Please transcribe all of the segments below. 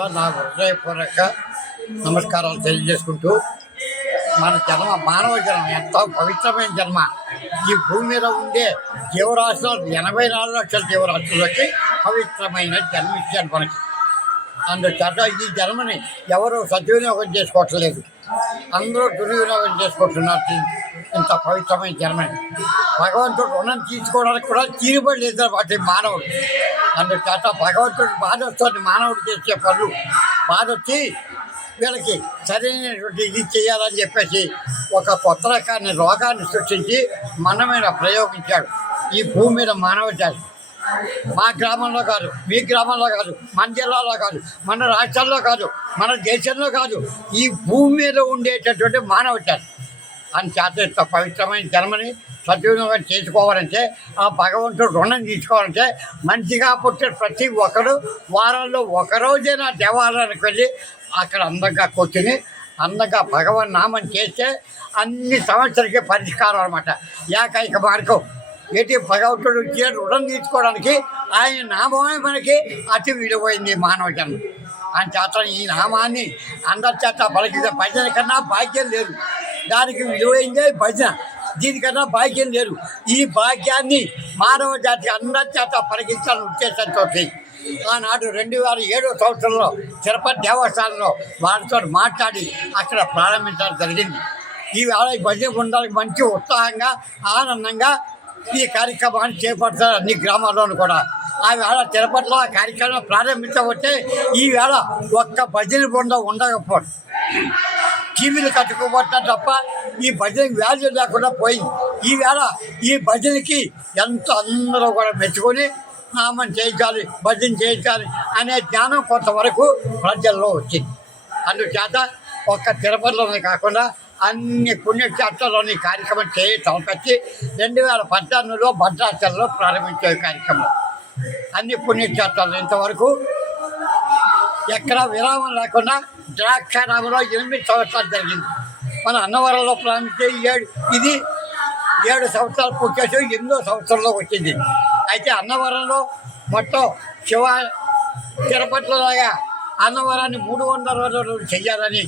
కూడా నా హృదయపూర్వక నమస్కారాలు తెలియజేసుకుంటూ, మన జన్మ మానవ జన్మ ఎంతో పవిత్రమైన జన్మ. ఈ భూమి మీద ఉండే జీవరాశులు 84 లక్షల జీవరాశులకి పవిత్రమైన జన్మ ఇచ్చాను మనకి. అందుచేత ఈ జన్మని ఎవరు సద్వినియోగం చేసుకోవట్లేదు, అందరూ దుర్వినియోగం చేసుకుంటున్నారు. ఇంత పవిత్రమైన జన్మని భగవంతుడు రుణం తీసుకోవడానికి కూడా తీరుబడి లేదు వాటి మానవుడు. అందుచేత భగవంతుడు బాధ వస్తుంది, మానవుడు చేసే పనులు బాధ వచ్చి వీళ్ళకి సరైనటువంటి ఇది చేయాలని చెప్పేసి ఒక కొత్త రకాన్ని రోగాన్ని సృష్టించి మన మీద ప్రయోగించాడు. ఈ భూమి మీద మానవ జాతి మా గ్రామంలో కాదు, మీ గ్రామంలో కాదు, మన జిల్లాలో కాదు, మన రాష్ట్రంలో కాదు, మన దేశంలో కాదు, ఈ భూమి మీద ఉండేటటువంటి మానవ జాతి అని చేత పవిత్రమైన జన్మని సద్వినియోగం చేసుకోవాలంటే, ఆ భగవంతుడు రుణం తీసుకోవాలంటే మంచిగా పుట్టే ప్రతి ఒక్కరు వారాల్లో ఒకరోజైనా దేవాలయానికి వెళ్ళి అక్కడ అందంగా కూర్చుని అందంగా భగవన్ నామం చేస్తే అన్ని సమస్యలకి పరిష్కారం అనమాట. ఏకైక మార్గం ఏంటి? భగవంతుడు ఇచ్చే రుణం తీసుకోవడానికి ఆయన నామమే మనకి అతి విలువైంది మానవ జన్మ. అని చేత ఈ నామాన్ని అందరి చేత పలికితే భజన కన్నా భాగ్యం లేదు. దానికి విలువైందే భజన, దీనికన్నా భాగ్యం లేదు. ఈ భాగ్యాన్ని మానవ జాతి అందరి చేత పలికించాలని ఉద్దేశంతో ఆనాడు 2007 సంవత్సరంలో తిరుపతి దేవస్థానంలో వారితో మాట్లాడి అక్కడ ప్రారంభించడం జరిగింది. ఈవేళ ఈ భజన బృందాలకు మంచి ఉత్సాహంగా ఆనందంగా ఈ కార్యక్రమాన్ని చేపడతారు అన్ని గ్రామాల్లోనూ కూడా. ఆ వేళ తిరుపతిలో ఆ కార్యక్రమం ప్రారంభించబట్టే ఈవేళ ఒక్క భజన బృందం ఉండకపోవడం, టీవీలు కట్టుకోబట్టిన తప్ప ఈ భజనకి వాల్యూ లేకుండా పోయింది. ఈవేళ ఈ భజనకి ఎంతో అందరూ కూడా మెచ్చుకొని నామం చేయించాలి, భజన చేయించాలి అనే జ్ఞానం కొంతవరకు ప్రజల్లో వచ్చింది. అందుచేత ఒక్క తిరుపతిలోనే కాకుండా అన్ని పుణ్యక్షేత్రాల్లోని కార్యక్రమం తలపెట్టి 2014లో భద్రాచలంలో ప్రారంభించే కార్యక్రమం. అన్ని పుణ్యక్షేత్రాలు ఇంతవరకు ఎక్కడ విరామం లేకుండా ద్రాక్షారామంలో 8 సంవత్సరాలు జరిగింది. మన అన్నవరంలో ప్రారంభించే ఇది 7 సంవత్సరాలు పూర్తి చేసి 8వ సంవత్సరంలో వచ్చింది. అయితే అన్నవరంలో మొత్తం తిరుపతిలో లాగా అన్నవరాన్ని 300 రోజులు చెయ్యాలని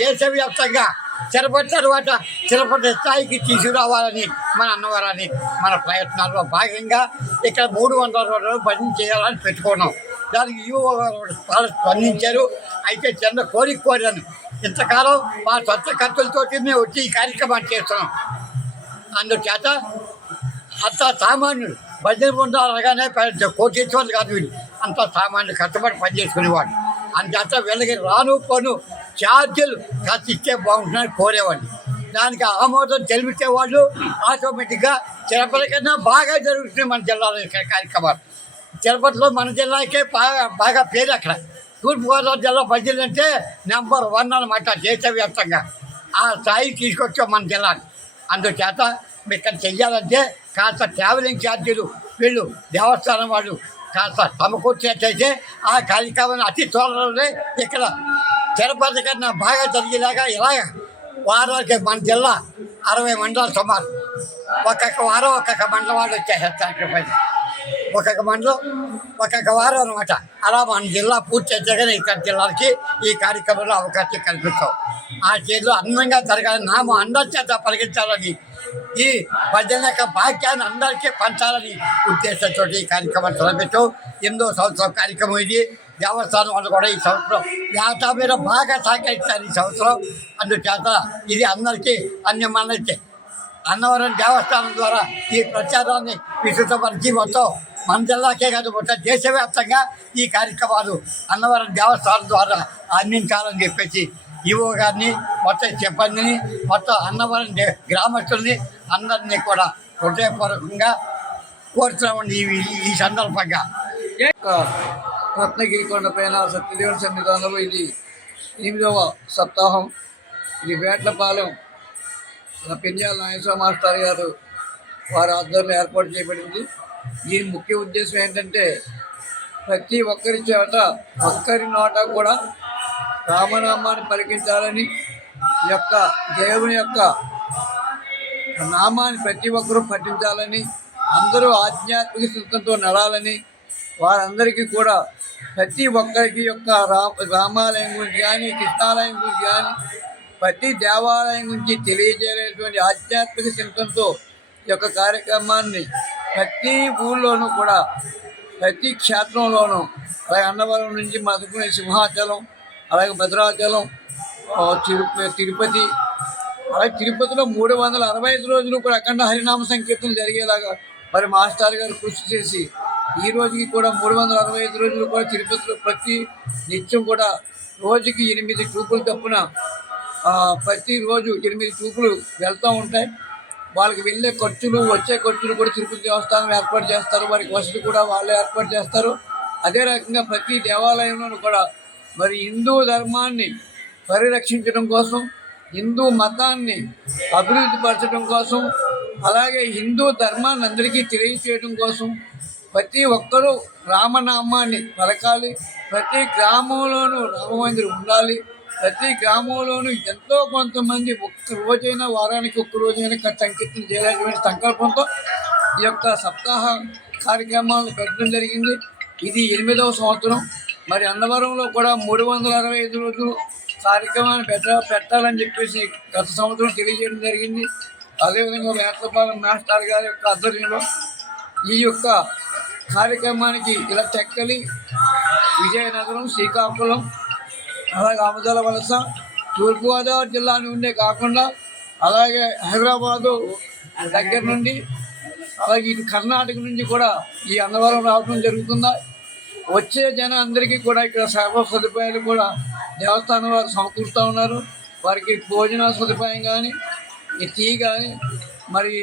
దేశవ్యాప్తంగా తిరుపతి తర్వాత తిరుపతి స్థాయికి తీసుకురావాలని మన అన్నవరాన్ని మన ప్రయత్నాల్లో భాగంగా ఇక్కడ 300 రోజులు భజన చేయాలని పెట్టుకున్నాం. దానికి యువ స్పందించారు. అయితే చిన్న కోరాను, ఇంతకాలం మా సొంత ఖర్చులతోటి మేము వచ్చి ఈ కార్యక్రమాన్ని చేస్తున్నాం. అందుచేత అంత సామాన్యుడు భజన బృందాలు అనగానే కోటీశ్వర్లు కాదు వీళ్ళు, అంత సామాన్యులు కష్టపడి పనిచేసుకునేవాడు. అందుచేత వీళ్ళకి రాను పోను ఛార్జీలు ఖర్చు ఇస్తే బాగుంటుందని కోరేవాడిని. దానికి ఆమోదం తెలిపితే వాళ్ళు ఆటోమేటిక్గా తిరుపతి కన్నా బాగా జరుగుతున్నాయి మన జిల్లాలో ఇక్కడ కార్యక్రమాలు. తిరుపతిలో మన జిల్లాకే బాగా పేరు. అక్కడ తూర్పుగోదావరి జిల్లా భజనలు అంటే నెంబర్ 1 అనమాట దేశవ్యాప్తంగా. ఆ స్థాయి తీసుకొచ్చాం మన జిల్లాని. అందుచేత ఇక్కడ చెయ్యాలంటే కాస్త ట్రావెలింగ్ ఛార్జీలు వీళ్ళు దేవస్థానం వాళ్ళు కాస్త సమకూర్చేటైతే ఆ కార్యక్రమాన్ని అతి త్వరలోనే ఇక్కడ తిరుపతి కన్నా బాగా జరిగేలాగా ఇలాగ వారానికి మన జిల్లా 60 మండలాలు సుమారు ఒక్కొక్క వారం ఒక్కొక్క మండలం వాళ్ళు వచ్చేస్తారు. ఒక్కొక్క మండలం ఒక్కొక్క వారం అనమాట. అలా మన జిల్లా పూర్తి చేసేగానే ఇక్కడ జిల్లాలకి ఈ కార్యక్రమంలో అవకాశం కల్పిస్తాం. ఆ చేతిలో అందంగా జరగాలని నామం అందరి చేత పలికించాలని, ఈ భజన యొక్క భాగ్యాన్ని అందరికీ పంచాలని ఉద్దేశంతో ఈ కార్యక్రమాన్ని తలపెట్టాం. 8వ సంవత్సరం కార్యక్రమం ఇది. దేవస్థానం వాళ్ళు కూడా ఈ సంవత్సరం వ్యాటా మీద బాగా సహకరిస్తారు ఈ సంవత్సరం. అందుచేత ఇది అందరికీ అన్యమన్నైతే అన్నవరం దేవస్థానం ద్వారా ఈ ప్రచారాన్ని విస్తృతపరిచి మొత్తం మన జిల్లాకే కాదు మొత్తం దేశవ్యాప్తంగా ఈ కార్యక్రమాలు అన్నవరం దేవస్థానం ద్వారా అందించాలని చెప్పేసి ఈవో గారిని, మొత్తం సిబ్బందిని, మొత్తం అన్నవరం గ్రామస్తుల్ని అందరినీ కూడా హృదయపూర్వకంగా కోరుతున్నామండి. ఈ సందర్భంగా రత్నగిరి కొండపైన సత్యదేవుని సన్నిధానంలో ఇది 8వ సప్తాహం. ఇది వేట్లపాలెం పెంజాల నాగేశ్వర మాస్టర్ గారు వారి ఆధ్వర్యంలో ఏర్పాటు చేయబడింది. దీని ముఖ్య ఉద్దేశం ఏంటంటే ప్రతి ఒక్కరి చేత ఒక్కరి నోట కూడా రామనామాన్ని పలికించాలని, ఈ యొక్క దేవుని యొక్క నామాన్ని ప్రతి ఒక్కరూ పఠించాలని, అందరూ ఆధ్యాత్మిక స్థితితో నడాలని, వారందరికీ కూడా ప్రతి ఒక్కరికి యొక్క రామాలయం గురించి కానీ కృష్ణాలయం గురించి కానీ ప్రతి దేవాలయం గురించి తెలియజేయలేటువంటి ఆధ్యాత్మిక చింతనతో ఈ యొక్క కార్యక్రమాన్ని ప్రతి ఊళ్ళోనూ కూడా ప్రతి క్షేత్రంలోనూ అలాగే అన్నవరం నుంచి మధుకుని సింహాచలం అలాగే భద్రాచలం తిరుపతి అలాగే తిరుపతిలో 365 రోజులు కూడా అఖండ హరినామ సంకీర్తన జరిగేలాగా మరి మాస్టర్ గారు కృషి చేసి ఈ రోజుకి కూడా 365 రోజులు కూడా తిరుపతిలో ప్రతి నిత్యం కూడా రోజుకి 8 ట్రూపులు తప్పున ప్రతిరోజు 8 ట్రూపులు వెళ్తూ ఉంటాయి. వాళ్ళకి వెళ్ళే ఖర్చులు వచ్చే ఖర్చులు కూడా తిరుపతి దేవస్థానం ఏర్పాటు చేస్తారు. వారికి వసతి కూడా వాళ్ళే ఏర్పాటు చేస్తారు. అదే రకంగా ప్రతి దేవాలయంలోనూ కూడా మరి హిందూ ధర్మాన్ని పరిరక్షించడం కోసం, హిందూ మతాన్ని అభివృద్ధి పరచడం కోసం, అలాగే హిందూ ధర్మాన్ని అందరికీ తెలియచేయడం కోసం ప్రతి ఒక్కరూ రామనామాన్ని పలకాలి. ప్రతి గ్రామంలోనూ రామమందిరం ఉండాలి. ప్రతి గ్రామంలోనూ ఎంతో కొంతమంది ఒక్క రోజైనా వారానికి ఒక్క రోజైనా సంకీర్తన చేయాలనే సంకల్పంతో ఈ యొక్క సప్తాహ కార్యక్రమాలను పెట్టడం జరిగింది. ఇది 8వ సంవత్సరం. మరి అన్నవరంలో కూడా 365 రోజులు కార్యక్రమాన్ని పెట్టాలని చెప్పేసి గత సంవత్సరం తెలియజేయడం జరిగింది. అదేవిధంగా వేటపాలెం మాస్టర్ గారి యొక్క ఆధ్వర్యంలో ఈ యొక్క కార్యక్రమానికి ఇలా టెక్కలి, విజయనగరం, శ్రీకాకుళం, అలాగే ఆముదాల వలస, తూర్పుగోదావరి జిల్లా నుండే కాకుండా అలాగే హైదరాబాదు దగ్గర నుండి అలాగే ఇటు కర్ణాటక నుంచి కూడా ఈ అన్నవరం రావడం జరుగుతుందా. వచ్చే జనం అందరికీ కూడా ఇక్కడ సేవా సదుపాయాలు కూడా దేవస్థానం వారు సమకూరుస్తూ ఉన్నారు. వారికి భోజన సదుపాయం కానీ, ఈ టీ కానీ, మరి